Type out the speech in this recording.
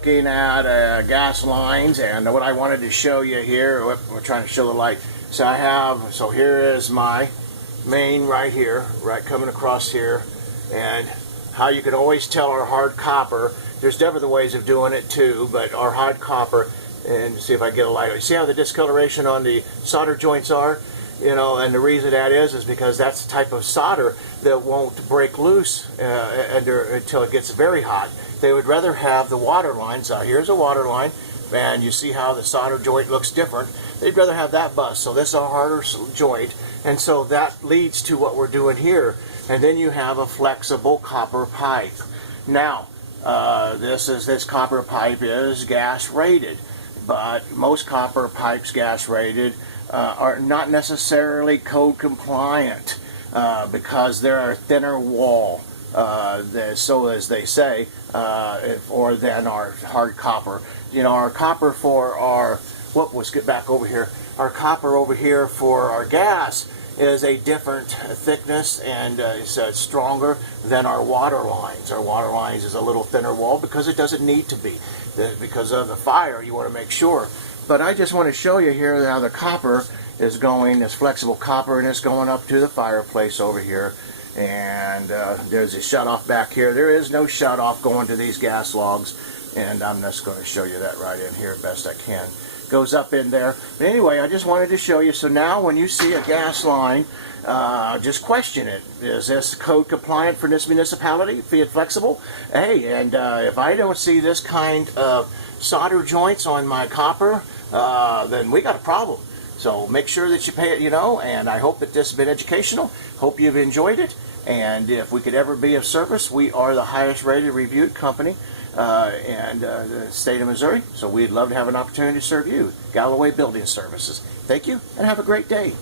looking at gas lines, and what I wanted to show you here, we're trying to show the light. So here is my main right here, right coming across here, and how you can always tell our hard copper. There's different ways of doing it too, but our hard copper, and see if I get a light. You see how the discoloration on the solder joints are? You know, and the reason that is because that's the type of solder that won't break loose until it gets very hot. They would rather have the water lines. Here's a water line, and you see how the solder joint looks different. They'd rather have that bust. So this is a harder joint, and so that leads to what we're doing here. And then you have a flexible copper pipe. Now, this copper pipe is gas rated, but most copper pipes gas rated are not necessarily code compliant because they're a thinner wall, so as they say, or than our hard copper. You know, our copper for our, let's get back over here. Our copper over here for our gas is a different thickness, and it's stronger than our water lines. Our water lines is a little thinner wall because it doesn't need to be. Because of the fire, you want to make sure. But I just want to show you here how the copper is going, this flexible copper, and it's going up to the fireplace over here. And there's a shut-off back here. There is no shut-off going to these gas logs, and I'm just going to show you that right in here best I can. Goes up in there. But anyway, I just wanted to show you. So now when you see a gas line, just question it. Is this code compliant for this municipality? Be it flexible? Hey, and if I don't see this kind of solder joints on my copper, then we got a problem. So make sure that you pay it, and I hope that this has been educational. Hope you've enjoyed it. And if we could ever be of service, we are the highest rated reviewed company in the state of Missouri. So we'd love to have an opportunity to serve you. Galloway Building Services. Thank you, and have a great day.